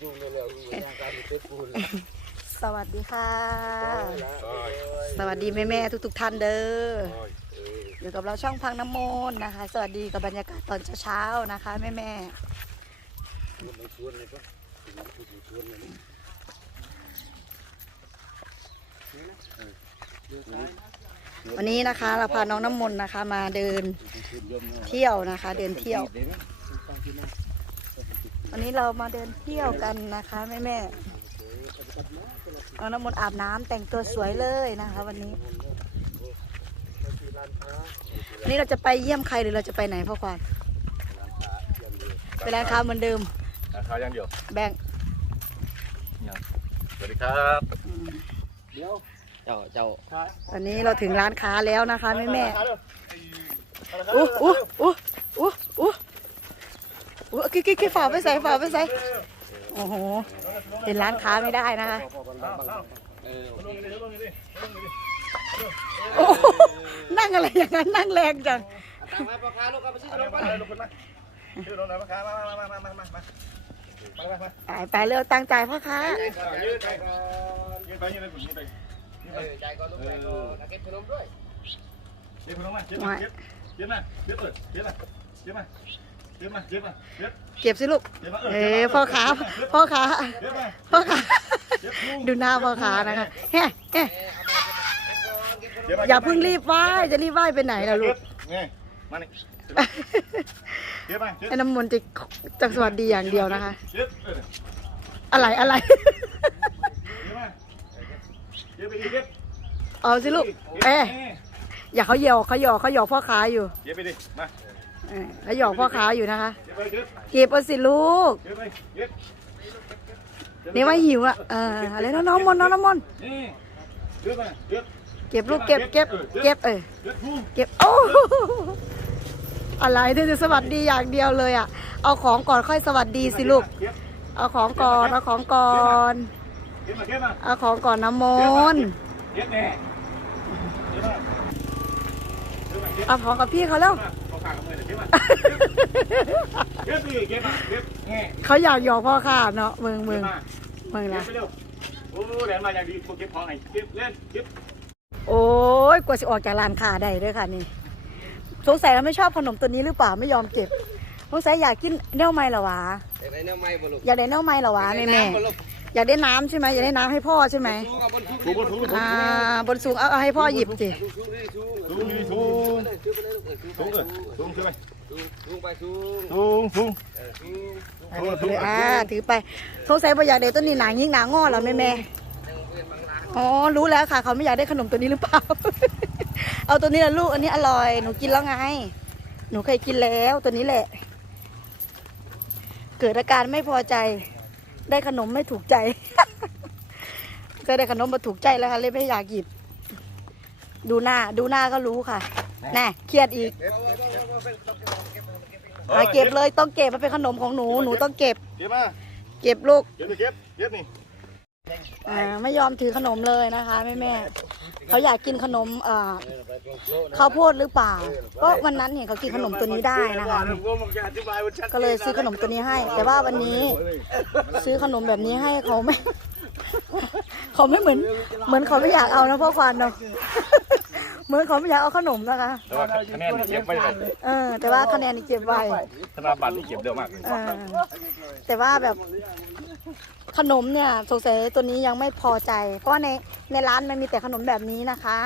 จุงเลยแล้วยังการเป็ดปูนสวัสดีค่ะโอ้ยสวัสดีแม่แม่ๆทุก ๆ ท่านเด้อโอ้ยเอออยู่กับเราช่องพังน้ำมนต์นะคะ สวัสดีกับบรรยากาศตอนเช้าๆนะคะแม่แม่มันไม่ชวนเลยปะถึงพูดถึงชวนเลยนะๆวันนี้นะคะเราพาน้องน้ำมนต์นะคะ มาเดินชวนยมเนี่ยเที่ยวนะคะ เดินเที่ยว วันนี้เรามาเดินเที่ยวกันนะคะแม่แม่ๆน้องน้ำมนต์อาบน้ำแต่งตัวสวยเลยนะคะ วันนี้วันนี้เราจะไปเยี่ยมใครหรือเราจะไปไหนพ่อควานไปร้านค้าเหมือนเดิมราคาอย่างเดียวแบ่งสวัสดีครับเดี๋ยวเจ้าเจ้าวันนี้เราถึงร้านค้าแล้วนะคะแม่แม่ๆอู้อู้อู้อู้อู้อู้ กิ๊กกิ๊กฝ่าไปใส่ฝ่าไปใส่โอ้โหเป็นร้านค้าไม่ได้นะคะโอ้นั่งอะไรอย่างนั้นนั่งแรงจังไปเร็วตั้งใจพ่อค้ายือไปใจก่ลูกใจก่อนเก็บขนมด้วยเก็บขนมมาเก็บมาเก็บมาเก็บเปิดเก็บมาเก็บมา ยืนมายืนมายืนเก็บสิลูกยืนมาเอ้พ่อค้าพ่อค้ายืนมาพ่อค้ายืนพุ่งดูหน้าพ่อค้านะคะแฮ่แฮ่เก็บก่อนเก็บขนมอย่าเพิ่งรีบไหว้จะรีบไหว้ไปไหนล่ะลูกไงมานี่ยืนมายืนไอ้น้ำมนต์จะจะสวัสดีอย่างเดียวนะคะยืนอะไรอะไรยืนมายืนไปยืนเอาสิลูก เอ๊ะอย่าเขาหยอกเขาหยอกเขาหยอกพ่อค้าอยู่ยืนไปดิมาเออเขาหยอกพ่อค้าอยู่นะคะเก็บเอาสิลูกนี่ว่าหิวอะเอออะไรน้องน้องมนต์น้องน้ำมนต์นี่ยืนมนเก็บลูกเก็บเก็บเก็บเออยืนพุ่งเก็บโอ้อะไรเธอจะสวัสดีอย่างเดียวเลยอะ เอาของก่อนค่อยสวัสดีสิลูก เอาของก่อนเอาของก่อนเอาของก่อนน้ำมนต์เอาของกับพี่เขาแล้ว เขากับมือเก็บดิเก็บมาเก็บแง่เขาอยากหยอกพ่อค้าเนาะเมืองเก็เมืบองมาเมืองเก็บละไปเร็วโอ้แหลมาอย่างดีพวกเก็บของไงเก็บเล่นเก็บโอ้ยกว่าจะออกจากร้านค้าได้ด้วยค่ะนี่ สงสัยว่าไม่ชอบขนมตัวนี้หรือเปล่าไม่ยอมเก็บ สงสัยอยากกินเน่าไม้เหรอวะ เด็กไหนเนี่ยไม่บ่ลูกอยากได้เน่าไม้เหรอวะแม่แม่อยากได้น้ำใช่ไหมอยากได้น้ำให้พ่อใช่ไหม ชูกับบนชูถูกบนถูกอ่าบนสูงเอาเอาให้พ่อหยิบสิ ชูนี่ชู ถูนี่ถู ชูไปเลยลูกเออชูถูไปเออถูขึ้นไปชูชูไปชูถูถูเออชูถูถูเลยอ่าถือไปสงสัยว่าอยากได้ตัวนี้หนายิ่งหนางอเหรอแม่แม่ยังเวียนบางร้านอ๋อรู้แล้วค่ะ เขาไม่อยากได้ขนมตัวนี้หรือเปล่า เอาตัวนี้ละลูกอันนี้อร่อยหนูกินแล้วไง หนูเคยกินแล้วตัวนี้แหละ เกิดอาการไม่พอใจ ได้ขนมไม่ถูกใจก็ได้ขนมมาถูกใจแล้วค่ะเลยไม่อยากหยิบ ดูหน้าดูหน้าก็รู้ค่ะ แน่เครียดอีกอะเก็บเลยต้องเก็บมันเป็นขนมของหนูหนูต้องเก็บ เก็บมาเก็บลูกเก็บไปเก็บเก็บนี่อ่าไม่ยอมถือขนมเลยนะคะแม่แม่ๆเขาอยากกินขนมเอ่อข้าวโพดหรือเปล่าก็วันนั้นเห็นเขากินขนมตัวนี้ได้นะคะ ก็เลยซื้อขนมตัวนี้ให้ แต่ว่าวันนี้ซื้อขนมแบบนี้ให้เขาไม่เขาไม่เหมือน เหมือนเขาไม่อยากเอานะพ่อควานเนาะ เหมือนเขาไม่อยากเอาขนมนะคะ แต่ว่าคะแนนเก็บไว้เลยเออ แต่ว่าคะแนนนี่เก็บไว้ธนาบัตรนี่เก็บเร็วมากเลยเออแต่ว่าแบบขนมเนี่ยสงสัยตัวนี้ยังไม่พอใจ เพราะว่าในในร้านมันมีแต่ขนมแบบนี้นะคะ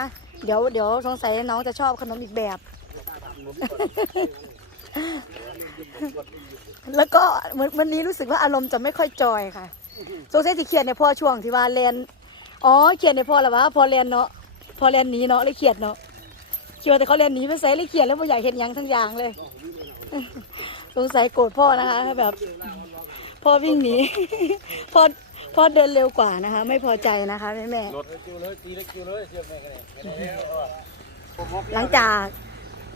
เดี๋ยวเดี๋ยวสงสัยน้องจะชอบขนมอีกแบบ แล้วก็เหมือนวันนี้รู้สึกว่าอารมณ์จะไม่ค่อยจอยค่ะสงสัยจะเขียนในพ่อช่วงที่ว่าเรียนอ๋อเขียนในพ่อแล้ววะพอเรียนเนาะ พอเรียนหนีเนาะเลยเขียนเนาะคิดว่าแต่เขาเรียนหนีไปใส่เลยเขียนแล้วไม่อยากเห็นยังทั้งอย่างเลย สงสัยโกรธพ่อนะคะแบบพ่อวิ่งหนีพ่อพ่อเดินเร็วกว่านะคะ ไม่พอใจนะคะแม่แม่หลังจาก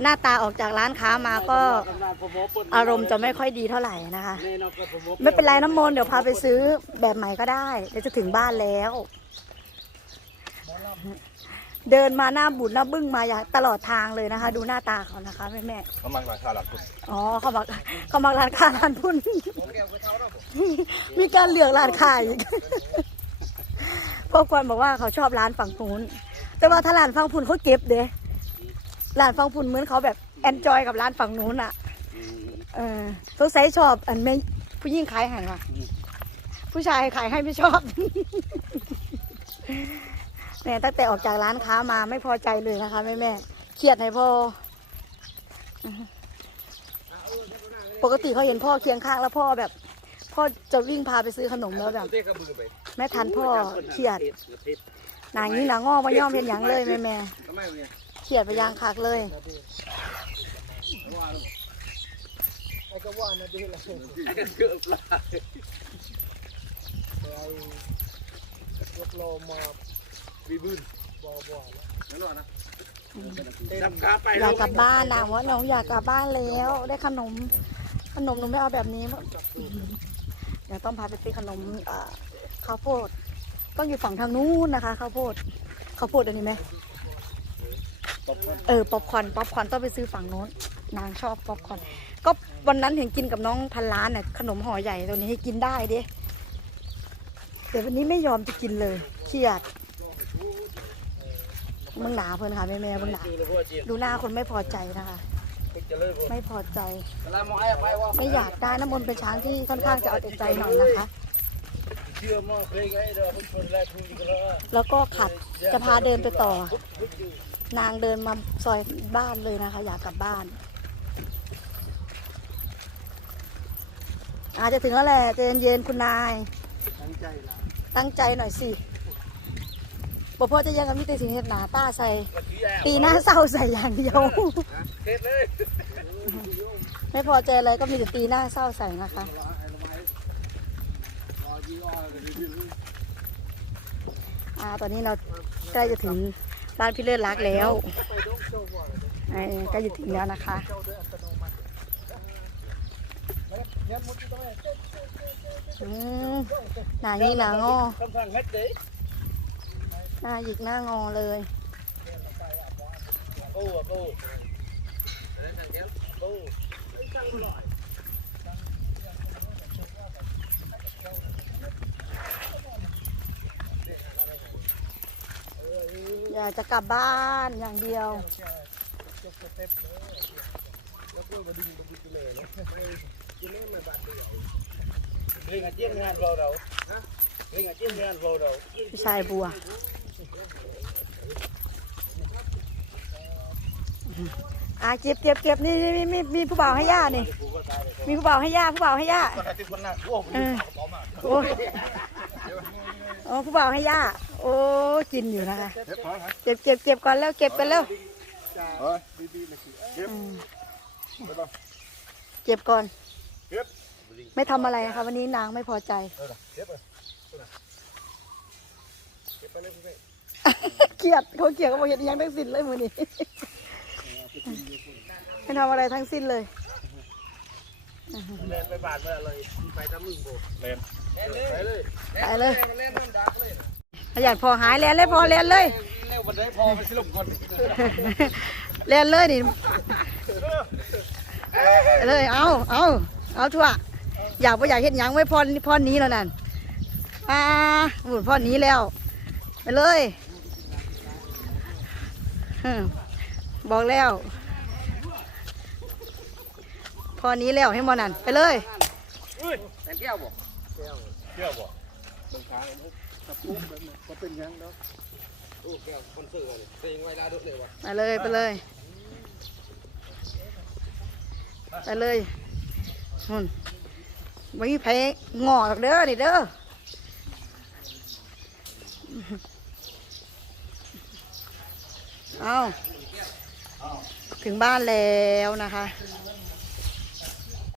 หน้าตาออกจากร้านค้ามาก็อารมณ์จะไม่ค่อยดีเท่าไหร่นะคะ ไม่เป็นไรน้ำมนต์เดี๋ยวพาไปซื้อแบบใหม่ก็ได้เดี๋ยวจะถึงบ้านแล้ว เดินมาหน้าบุญหน้าบึ้งมาอย่างตลอดทางเลยนะคะ ดูหน้าตาเขานะคะแม่แม่เขามังหลังคาหลังคุณๆอ๋อเขาบอกเขาบอกร้านค้าร้านพุ่นมีการเหลือกร้านค้าอีกพวกคนบอกว่าเขาชอบร้านฝั่งนู้นแต่ว่าถ้าร้านฝั่งพุ่นเขาเก็บเด้ร้านฝั่งพุ่นเหมือนเขาแบบแอนจอยกับร้านฝั่งนู้นอะเออสงสัยชอบอันไม่ผู้หญิงขายให้ว่ะผู้ชายขายให้ไม่ชอบ เนี่ยตั้งแต่ออกจากร้านค้ามาไม่พอใจเลยนะคะแม่แม่เครียดให้พ่อ ปกติเขาเห็นพ่อเคียงข้างแล้วพ่อแบบ พ่อจะวิ่งพาไปซื้อขนมแล้วแบบแม่ทันพ่อเครียดหนางนี้หนางงอกมาย่อมเป็นอย่างเลยแม่แม่เครียดไปยางคักเลยไอ้ก็ว่านะดีละเกือบละไอ้ยกโลมา บีบืนบ่บ่แล้วนั่นนะจับขาไปอยากกลับบ้านนะว่าน้องอยากกลับบ้านแล้ว ได้ขนม ขนมหนูไม่เอาแบบนี้ เดี๋ยวต้องพาไปซื้อขนมเอ่อข้าวโพด ต้องอยู่ฝั่งทางนู้นนะคะข้าวโพดข้าวโพดอันนี้ไหมเออป๊อปคอร์นป๊อปคอร์นต้องไปซื้อฝั่งโน้น นางชอบป๊อปคอร์นก็วันนั้นเห็นกินกับน้องพันล้านเนี่ยขนมห่อใหญ่ตัวนี้ให้กินได้เด้แต่วันนี้ไม่ยอมจะกินเลยเครียด มึงหนาเพื่อนค่ะแม่แม่มึงหนาดูหน้าคนไม่พอใจนะคะ ไม่พอใจ ไม่อยากได้น้ำมนต์เป็นช้างที่ค่อนข้างจะเอาแต่ใจหน่อยนะคะเชื่อมากเลยไงเด้อคนแรกคุยกันแล้วแล้วก็ขัดจะพาเดินไปต่อ นางเดินมาซอยบ้านเลยนะคะ อยากกลับบ้าน อาจจะถึงแล้วแหละใจเย็นๆคุณนายตั้งใจละตั้งใจหน่อยสิ บ่พ่อจะยังกับมิเตสิงเห็ดหนาตาใส่ ตีหน้าเศร้าใส่อย่างเดียว เฮ็ดเลยไม่พอใจอะไรก็มีแต่ตีหน้าเศร้าใส่นะคะ อ่า ตอนนี้เราใกล้จะถึงบ้านพี่เลิศรักแล้วไอ้ใกล้จะถึงแล้วนะคะอืมหนานี้หนางอ หน้าหยิกหน้างอเลยโอ้โอ้โอ้อยากจะกลับบ้านอย่างเดียวเรื่องอาเจียนงานเราเราฮะเรื่องอาเจียนงานเราเราพี่ชายบัว อ่าเก็บเก็บเก็บนี่นี่มีมีมีผู้บ่าวให้ย่านี่ มีผู้บ่าวให้ย่าผู้บ่าวให้ย่าโอ้โหเออโอ้โอ้ผู้บ่าวให้ย่าโอ้กินอยู่นะคะเฮ็บเก็บเก็บก่อนแล้วเก็บกันแล้วเฮ้ยอืมเก็บก่อน ไม่ทำอะไรนะคะวันนี้นางไม่พอใจ เออเก็บไปเกลียดเขาเกลียดเขาบอกเห็นอิหยังทั้งสิ้นเลยมือนี้ไม่ทำอะไรทั้งสิ้นเลยเล่นไปบาทเมื่อเลยไปทำมึงโบเล่นไปเลยไปเลยเล่นน้ำดักเลยขยันพอหายแลนเลยพอแลนเลยเร็ววันไหนพอไปสิลงคนแลนเลยนี่เลยเอาเอาเอาทั่วอยากไปอยากเห็นยังไว้พอพอนี้แล้วนั่นอ่าหมุนพอนี้แล้วไป เลยบอกแล้ว พอนี้แล้วให้มอนั่นไปเลยแต่แก้วบ่เที่ยวบ่ก็เป็นยังเนาะโอ้แก้วคอนเสือเลยเต็งไว้ลาดุเลยวะไปเลยไปเลยไปเลยหุ่นไม่มีแพ้งอหรอกเด้อนี่เด้อเอาถึงบ้านแล้วนะคะ